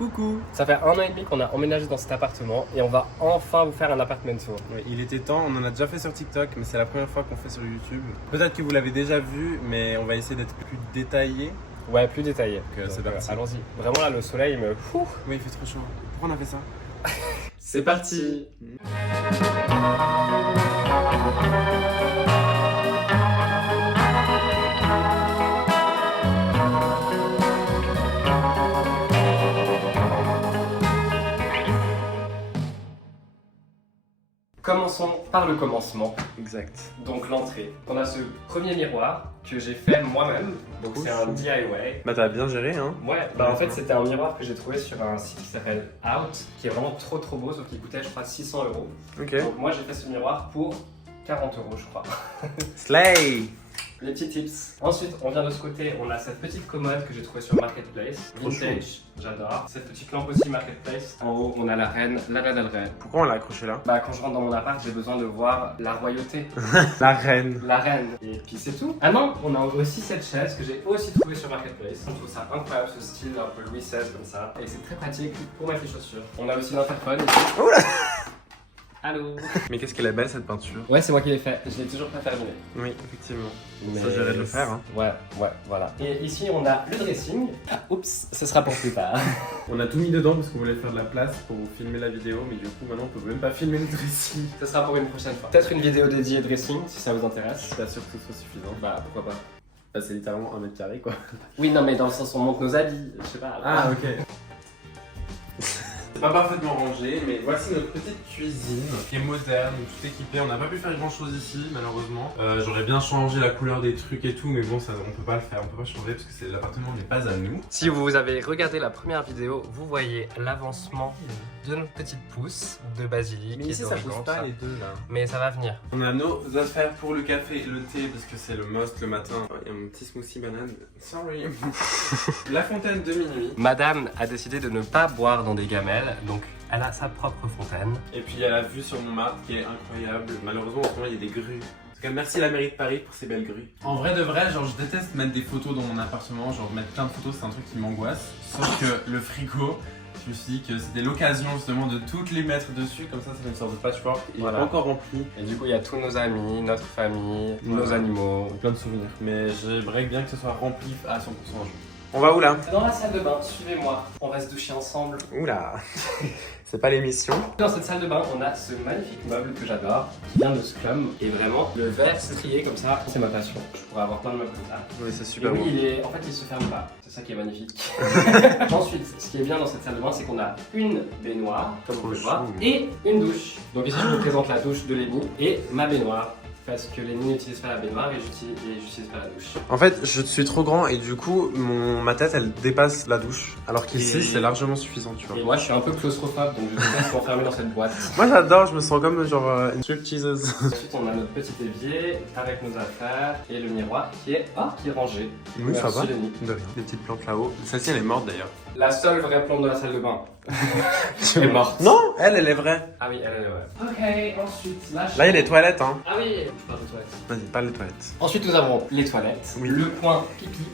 Coucou. Ça fait 1 an et demi qu'on a emménagé dans cet appartement et on va enfin vous faire un appartement tour. Ouais, il était temps, on en a déjà fait sur TikTok, mais c'est la première fois qu'on fait sur YouTube. Peut-être que vous l'avez déjà vu, mais on va essayer d'être plus détaillé. Ouais, plus détaillé. Donc, c'est parti. Allons-y. Vraiment là, le soleil me... Oui, il fait trop chaud. Pourquoi on a fait ça? C'est parti. Commençons par le commencement, Exact. donc l'entrée. On a ce premier miroir que j'ai fait moi-même, donc Cool. c'est un DIY. Bah t'as bien géré, hein? Ouais, bah en fait c'était un miroir que j'ai trouvé sur un site qui s'appelle Out, qui est vraiment trop beau, sauf qu'il coûtait je crois 600 €. Ok. Donc moi j'ai fait ce miroir pour 40 € je crois. Slay! Les petits tips. Ensuite, on vient de ce côté, on a cette petite commode que j'ai trouvée sur Marketplace. Trop Vintage, j'adore. Cette petite lampe aussi Marketplace. En haut, on a la reine, Lana Del Rey. Pourquoi on l'a accroché là? Bah, quand je rentre dans mon appart, j'ai besoin de voir la royauté, La reine. la reine. Et puis c'est tout. Ah non, on a aussi cette chaise que j'ai aussi trouvée sur Marketplace. Je trouve ça incroyable, ce style un peu Louis XVI comme ça. Et c'est très pratique pour mettre les chaussures. On a aussi l'interphone ici. Oula. Allô. Mais qu'est-ce qu'elle est belle cette peinture? Ouais, c'est moi qui l'ai fait. Je l'ai toujours pas terminé. Oui, effectivement. Mais Ça, j'irai de le faire, hein. Ouais, voilà. Et ici, on a le dressing. Ah, oups, ce sera pour plus tard. On a tout mis dedans parce qu'on voulait faire de la place pour vous filmer la vidéo, mais du coup maintenant on peut même pas filmer le dressing. Ce sera pour une prochaine fois. Peut-être une vidéo dédiée dressing, si ça vous intéresse. Je suis pas sûr que ce soit suffisant. Bah, pourquoi pas. Bah, c'est littéralement 1 mètre carré quoi. Oui, non, mais dans le sens, on monte nos habits. Je sais pas. Ah ok. C'est pas parfaitement rangé, mais voici notre petite cuisine qui est moderne, tout équipé. On n'a pas pu faire grand chose ici, malheureusement. J'aurais bien changé la couleur des trucs et tout, mais bon, ça, on peut pas le faire, on peut pas changer parce que l'appartement n'est pas à nous. Si vous avez regardé la première vidéo, vous voyez l'avancement de notre petite pousse de basilic. Mais et ici, ça d'origan, bouge pas ça. les deux là. Mais ça va venir. On a nos affaires pour le café et le thé parce que c'est le must le matin. Il y a mon petit smoothie banane. Sorry. La fontaine de minuit. Madame a décidé de ne pas boire dans des gamelles, donc elle a sa propre fontaine. Et puis il y a la vue sur Montmartre qui est incroyable. Malheureusement en ce moment il y a des grues. En tout cas merci à la mairie de Paris pour ces belles grues. En vrai de vrai, genre je déteste mettre des photos dans mon appartement, genre mettre plein de photos c'est un truc qui m'angoisse. Sauf que le frigo, je me suis dit que c'était l'occasion justement de toutes les mettre dessus, comme ça c'est une sorte de patchwork. Il Voilà. est pas encore rempli. Et du coup, il y a tous nos amis, notre famille, Voilà. nos animaux. Plein de souvenirs. Mais j'aimerais bien que ce soit rempli à 100% un jour. On va où là? C'est dans la salle de bain, suivez-moi. On va se doucher ensemble. Oula. C'est pas l'émission. Dans cette salle de bain, on a ce magnifique meuble que j'adore, qui vient de Scrum. Et vraiment, le verre strié comme ça, c'est ma passion. Je pourrais avoir plein de meubles comme ça. Oui c'est Et super oui, beau. en fait, il se ferme pas. C'est ça qui est magnifique. Ensuite, ce qui est bien dans cette salle de bain, c'est qu'on a une baignoire, comme vous pouvez le voir, chou. et une douche. Donc ici, je vous présente la douche de Lénie et ma baignoire. Parce que Lénie n'utilise pas la baignoire et j'utilise pas la douche. En fait, je suis trop grand et du coup, ma tête elle dépasse la douche. Alors qu'ici, Et- c'est largement suffisant, tu vois. Et moi, je suis un peu claustrophobe, donc je déteste m'enfermer dans cette boîte. Moi j'adore, je me sens comme genre une stripteaseuse. Ensuite, on a notre petit évier avec nos affaires et le miroir qui est rangé. Oui, ça Merci, va. Lénie. De rien. Des petites plantes là-haut. Celle-ci elle est morte d'ailleurs. La seule vraie plante de la salle de bain est morte. Non, elle est vraie. Ah oui, elle est vraie. Ok, ensuite, la Là, il y a les chambre. toilettes, hein. Ah oui, je parle de toilettes. Vas-y, parle des toilettes. Ensuite, nous avons les toilettes, Oui. le coin pipi,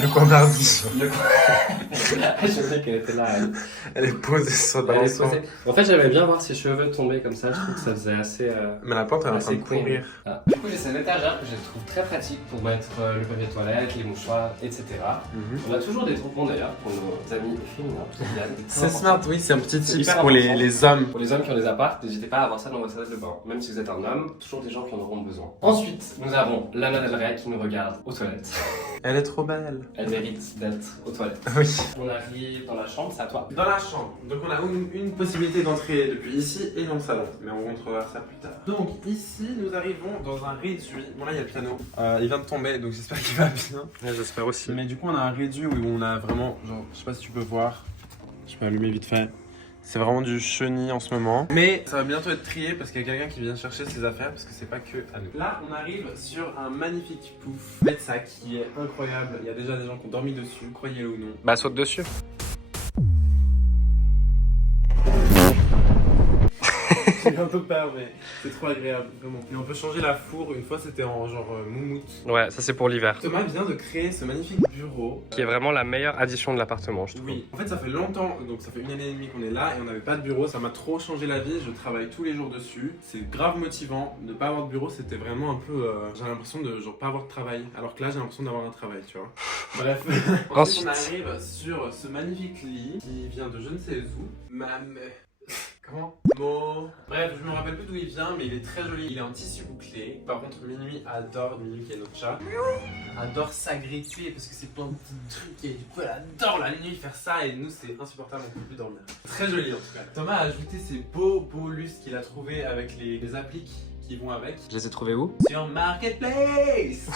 Le coin mardi. le coin. Je sais qu'elle était là. Elle est posée sur le Elle est balançoire. posée. En fait, j'aimais bien voir ses cheveux tomber comme ça. Je trouve que ça faisait assez. Mais la plante elle est en train assez de queen. pourrir. Ah. Du coup, j'ai cette étagère que je trouve très pratique pour mettre le papier toilette, les mouchoirs, etc. On a toujours des tampons d'ailleurs pour nos amis féminins qui viennent. C'est smart, oui, c'est un petit C'est tips hyper pour important. les hommes. Pour les hommes qui ont des apparts, n'hésitez pas à avoir ça dans votre salle de bain. Même si vous êtes un homme, toujours des gens qui en auront besoin. Ensuite, nous avons Lana Del Rey qui nous regarde aux toilettes. Elle est trop belle. Elle mérite d'être aux toilettes. Oui. On arrive dans la chambre, c'est à toi. Dans la chambre, donc on a une possibilité d'entrer depuis ici et dans le salon, mais on rentrera ça plus tard. Donc ici, nous arrivons dans un réduit. Bon là il y a le piano, il vient de tomber donc j'espère qu'il va bien. Ouais, j'espère aussi. Mais du coup on a un réduit où on a vraiment, genre, je sais pas si tu peux voir, je peux allumer vite fait. C'est vraiment du chenille en ce moment. Mais ça va bientôt être trié parce qu'il y a quelqu'un qui vient chercher ses affaires parce que c'est pas que à nous. Là, on arrive sur un magnifique pouf Betsa qui est incroyable. Il y a déjà des gens qui ont dormi dessus, croyez-le ou non. Bah, saute dessus. J'ai bientôt peur, mais c'est trop agréable, vraiment. Et on peut changer la fourre, une fois c'était en genre moumoute. Ouais, ça c'est pour l'hiver. Thomas vient de créer ce magnifique bureau. Qui est vraiment la meilleure addition de l'appartement, je trouve. Oui, en fait ça fait longtemps, donc ça fait 1 année et demie qu'on est là et on n'avait pas de bureau, ça m'a trop changé la vie, je travaille tous les jours dessus. C'est grave motivant, ne pas avoir de bureau c'était vraiment un peu... j'ai l'impression de genre pas avoir de travail, alors que là j'ai l'impression d'avoir un travail, tu vois. Bref, ensuite on arrive sur ce magnifique lit qui vient de je ne sais où. Comment? Bref, je me rappelle plus d'où il vient, mais il est très joli. Il est en tissu bouclé. Par contre, Minuit adore, Minuit qui est notre chat, adore s'agripper parce que c'est plein de petits trucs et du coup elle adore la nuit faire ça et nous c'est insupportable, on peut plus dormir. Très joli en tout cas. Thomas a ajouté ces beaux lustres qu'il a trouvés avec les appliques qui vont avec. Je les ai trouvés où? Sur Marketplace.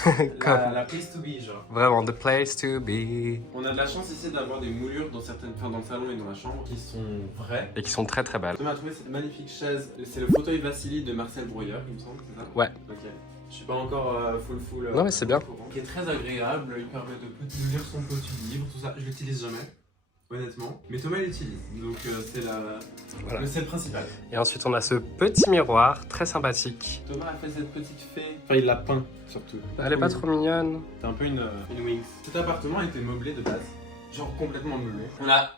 la place to be genre. Vraiment, the place to be. On a de la chance ici d'avoir des moulures dans certaines, dans le salon et dans la chambre qui sont vraies. Et qui sont très très belles. Thomas a trouvé cette magnifique chaise. C'est le fauteuil Vassili de Marcel Brouilleur, il me semble, c'est ça? Ouais. Ok. Je suis pas encore full. Non mais c'est bien. Qui est très agréable, il permet de lire son petit livre, tout ça. Je l'utilise jamais, honnêtement. Mais Thomas l'utilise, donc c'est Voilà. le principal. Et ensuite on a ce petit miroir très sympathique. Thomas a fait cette petite fée. Enfin il l'a peint surtout. Elle est pas trop mignonne. C'est un peu une Wings. Cet appartement a été meublé de base. Genre complètement meublé. On a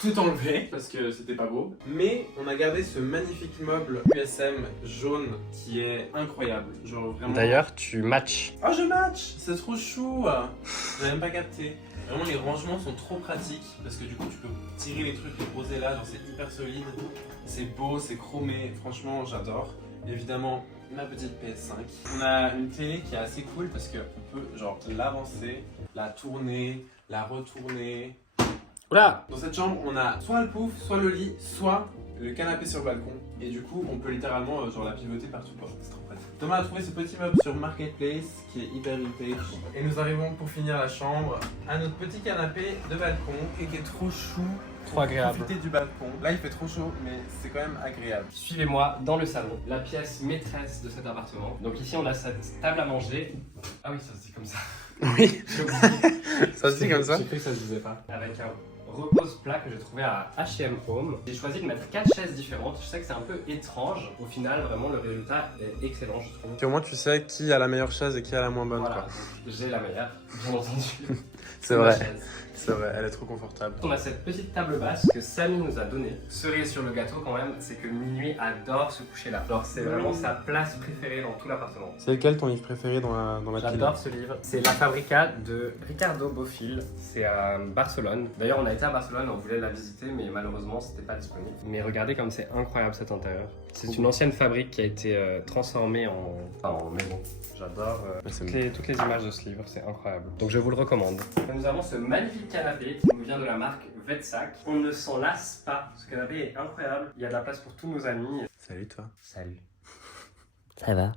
tout enlevé parce que c'était pas beau. Mais on a gardé ce magnifique meuble USM jaune qui est incroyable. Genre vraiment. D'ailleurs tu matches. Oh je match. C'est trop chou. J'avais même pas capté. Vraiment les rangements sont trop pratiques parce que du coup tu peux tirer les trucs, les poser là, genre c'est hyper solide. C'est beau, c'est chromé. Franchement j'adore. Évidemment ma petite PS5. On a une télé qui est assez cool parce qu'on peut genre l'avancer, la tourner, la retourner. Oula! Dans cette chambre, on a soit le pouf, soit le lit, soit le canapé sur le balcon. Et du coup, on peut littéralement genre la pivoter partout. C'est trop pratique. Thomas a trouvé ce petit meuble sur Marketplace qui est hyper vintage. Et nous arrivons pour finir la chambre à notre petit canapé de balcon et qui est trop chou. Trop agréable. Profiter du balcon. Là, il fait trop chaud, mais c'est quand même agréable. Suivez-moi dans le salon, la pièce maîtresse de cet appartement. Donc ici on a cette table à manger. Ah oui, ça se dit comme ça. Oui, J'ai oublié. ça se dit comme ça. J'ai cru que ça se disait pas. Avec un repose-plat que j'ai trouvé à H&M Home. J'ai choisi de mettre 4 chaises différentes. Je sais que c'est un peu étrange. Au final, vraiment, le résultat est excellent, je trouve. Et au moins, tu sais qui a la meilleure chaise et qui a la moins bonne. Voilà, j'ai la meilleure, bien entendu. C'est ma vrai. chaise. C'est vrai, elle est trop confortable. On a cette petite table basse que Samy nous a donnée. Cerise sur le gâteau quand même, c'est que Minuit adore se coucher là. Alors c'est vraiment sa place préférée dans tout l'appartement. C'est lequel ton livre préféré dans la J'adore ce livre. C'est La Fabrica de Ricardo Bofill. C'est à Barcelone. D'ailleurs, on a été à Barcelone, on voulait la visiter, mais malheureusement, c'était pas disponible. Mais regardez comme c'est incroyable cet intérieur. C'est une ancienne fabrique qui a été transformée en maison. J'adore toutes les images de ce livre, c'est incroyable. Donc je vous le recommande. Nous avons ce magnifique canapé qui nous vient de la marque Vetsac. On ne s'en lasse pas. Ce canapé est incroyable. Il y a de la place pour tous nos amis. Salut toi. Salut. Ça va?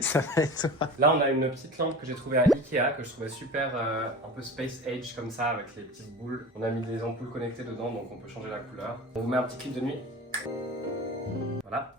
Ça va et toi? Là, on a une petite lampe que j'ai trouvée à Ikea, que je trouvais super, un peu space age comme ça, avec les petites boules. On a mis des ampoules connectées dedans, donc on peut changer la couleur. On vous met un petit clip de nuit. Voilà.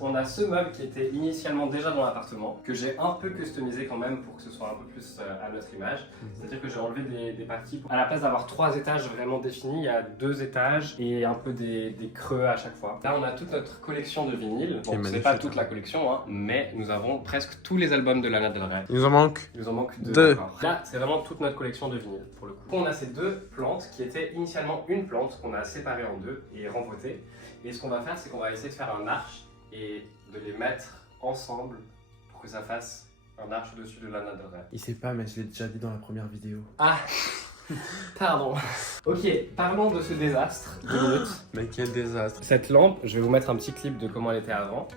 On a ce meuble qui était initialement déjà dans l'appartement, que j'ai un peu customisé quand même pour que ce soit un peu plus à notre image. C'est-à-dire que j'ai enlevé des parties. À la place d'avoir 3 étages vraiment définis, il y a 2 étages et un peu des creux à chaque fois. Là, on a toute notre collection de vinyles. Bon, c'est pas toute la collection, hein, mais nous avons presque tous les albums de Lana Del Rey. Il nous en manque. Il nous en manque 2 Deux. encore. Là, c'est vraiment toute notre collection de vinyles pour le coup. On a ces 2 plantes qui étaient initialement une plante qu'on a séparée en 2 et rempotée. Et ce qu'on va faire, c'est qu'on va essayer de faire un arche et de les mettre ensemble pour que ça fasse un arche dessus de Lana Del Rey. Il sait pas, mais je l'ai déjà dit dans la première vidéo. Ah, pardon. Ok, parlons de ce désastre. 2 minutes. Mais quel désastre. Cette lampe, je vais vous mettre un petit clip de comment elle était avant.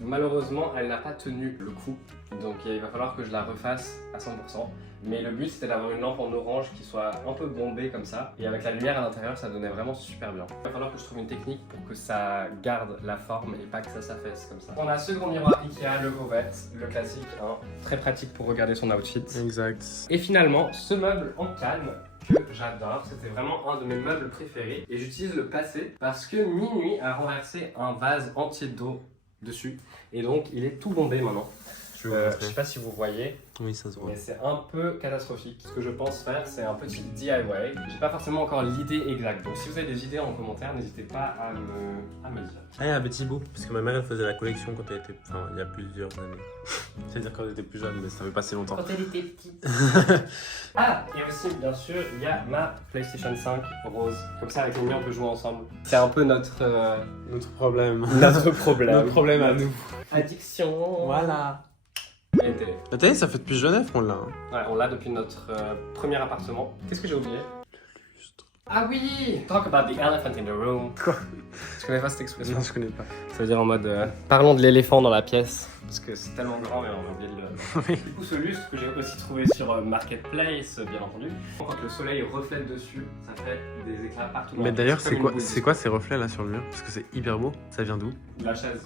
Malheureusement, elle n'a pas tenu le coup, donc il va falloir que je la refasse à 100%. Mais le but, c'était d'avoir une lampe en orange qui soit un peu bombée comme ça, et avec la lumière à l'intérieur, ça donnait vraiment super bien. Il va falloir que je trouve une technique pour que ça garde la forme et pas que ça s'affaisse comme ça. On a ce grand miroir Ikea, le Govet, le classique, hein, très pratique pour regarder son outfit. Exact. Et finalement, ce meuble en canne que j'adore, c'était vraiment un de mes meubles préférés, et j'utilise le passé parce que Minuit a renversé un vase entier d'eau dessus, et donc il est tout bombé maintenant. Je peux vous Je montrer. sais pas si vous voyez, Oui, ça se voit. mais c'est un peu catastrophique. Ce que je pense faire, c'est un petit DIY. J'ai pas forcément encore l'idée exacte. Donc si vous avez des idées en commentaire, n'hésitez pas à me dire. Ah, il y a un petit bout, parce que ma mère elle faisait la collection quand elle était. Enfin, il y a plusieurs années. C'est-à-dire quand elle était plus jeune, mais ça fait pas si longtemps. Quand elle était petite. Ah, et aussi, bien sûr, il y a ma PlayStation 5 rose. Comme ça, avec Mimi, on peut jouer ensemble. C'est un peu notre Notre problème. notre problème. Notre problème à nous. Addiction. Voilà. Et une télé. La télé, ça fait depuis Genève qu'on l'a. Hein. Ouais, on l'a depuis notre premier appartement. Qu'est-ce que j'ai oublié? Ah oui! Talk about the elephant in the room. Quoi? Tu connais pas cette expression? Non, je connais pas. Ça veut dire en mode parlons de l'éléphant dans la pièce. Parce que c'est tellement grand et on a oublié de le. Oui. Du coup, ce lustre que j'ai aussi trouvé sur Marketplace, bien entendu. Quand le soleil reflète dessus, ça fait des éclats partout. dans Mais la d'ailleurs, pièce, c'est comme quoi, une boule. c'est quoi ces reflets là sur le mur? Parce que c'est hyper beau. Ça vient d'où? De la chaise.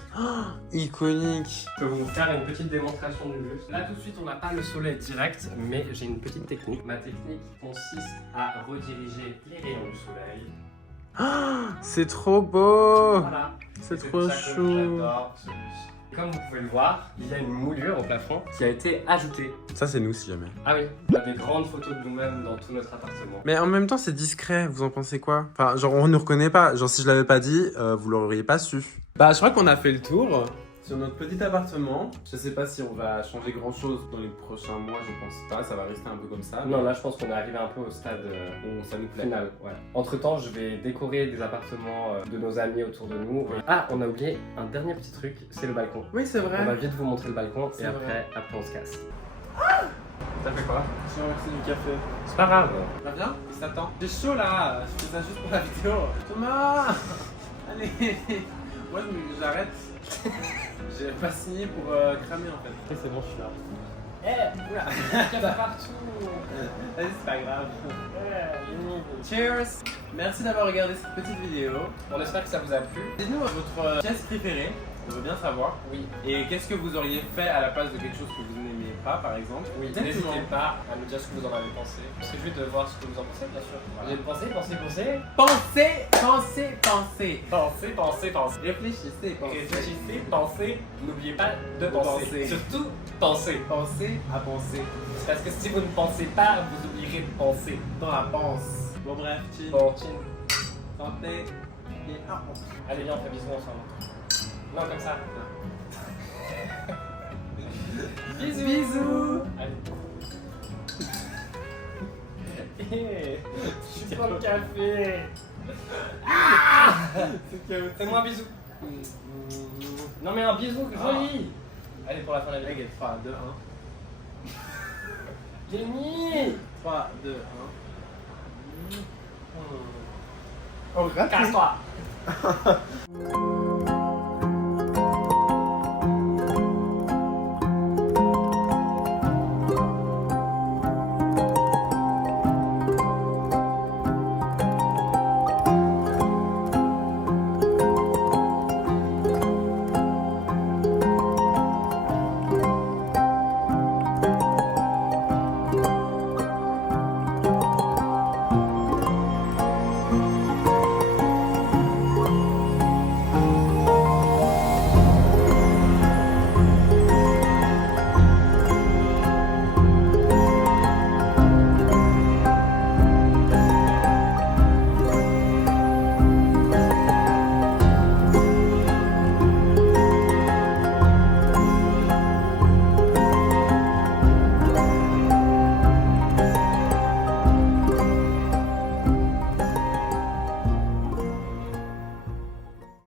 Iconique. Je peux vous faire une petite démonstration du lustre. Là, tout de suite, on n'a pas le soleil direct, mais j'ai une petite technique. Ma technique consiste à rediriger les rayons du soleil. C'est trop beau. Voilà. C'est C'est trop pour ça que chou. j'adore ce lustre. Comme vous pouvez le voir, il y a une moulure au plafond qui a été ajoutée. Ça, c'est nous si jamais. Ah oui, on a des grandes photos de nous-mêmes dans tout notre appartement. Mais en même temps, c'est discret. Vous en pensez quoi? Enfin, genre, on ne reconnaît pas. Genre, si je l'avais pas dit, vous l'auriez pas su. Bah, je crois qu'on a fait le tour sur notre petit appartement. Je sais pas si on va changer grand chose dans les prochains mois. Je pense pas. Ça va rester un peu comme ça. Non, là je pense qu'on est arrivé un peu au stade Où ça nous plaît. final. Ouais. Entre temps, je vais décorer des appartements de nos amis autour de nous. Ah, on a oublié un dernier petit truc, c'est le balcon. Oui, c'est On va vrai. vite vous montrer le balcon C'est et vrai. après on se casse. Ça fait quoi? Je remercie du café. C'est pas grave. Reviens, il s'attend. J'ai chaud là. Je fais ça juste pour la vidéo. Thomas. Allez. Moi, j'arrête. J'ai pas signé pour cramer en fait. C'est bon, je suis là. Eh, oula. Il y en a partout. Vas-y, c'est pas grave. Cheers. Merci d'avoir regardé cette petite vidéo. On espère que ça vous a plu. Dites-nous votre pièce préférée. On veut bien savoir. Oui. Et qu'est-ce que vous auriez fait à la place de quelque chose que vous n'aimiez pas, par exemple? Oui, Dites-nous. n'hésitez pas à nous dire ce que vous en avez pensé. C'est juste de voir ce que vous en pensez, bien sûr. Voilà. Vous avez pensé. Pensez. Réfléchissez, Réfléchissez, pensez. N'oubliez pas de penser. penser. Surtout, pensez. Pensez à penser. C'est parce que si vous ne pensez pas, vous oublierez de penser. Dans la pense. Bon bref, chill. Bon, chin. Santé. Et Allez, viens, on fait bisous ensemble. Non, comme ça. Bisous. Bisous. Allez. Je suis pas le café. Fais-moi un bisou. Non mais un bisou joli. Allez pour la fin de la vidéo. 3, 2, 1. Jenny. 3, 2, 1. Casse-toi.